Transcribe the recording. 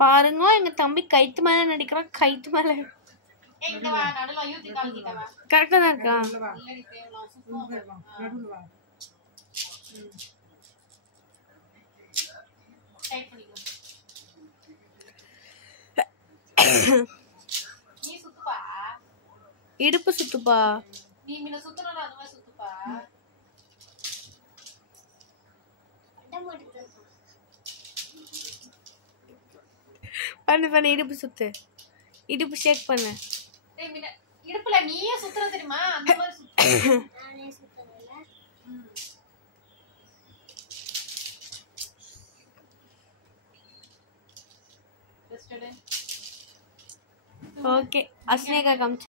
பாருங்க எங்க தம்பி கைத்து மேல நடிக்கிறான். கைத்து மேல கரெக்டா தான் இருக்கான். இடுப்பு சுத்துப்பா. பண்ணு பண்ணு இடுப்பு சுத்து. இடுப்பு ஷேக் பண்ணு. இடுப்புல நீயே சுத்துற தெரியுமா? அந்த மாதிரி சுத்து. நானே சுத்துறேன்ல. ஓகே அஸ்னேகா காமிச்சு.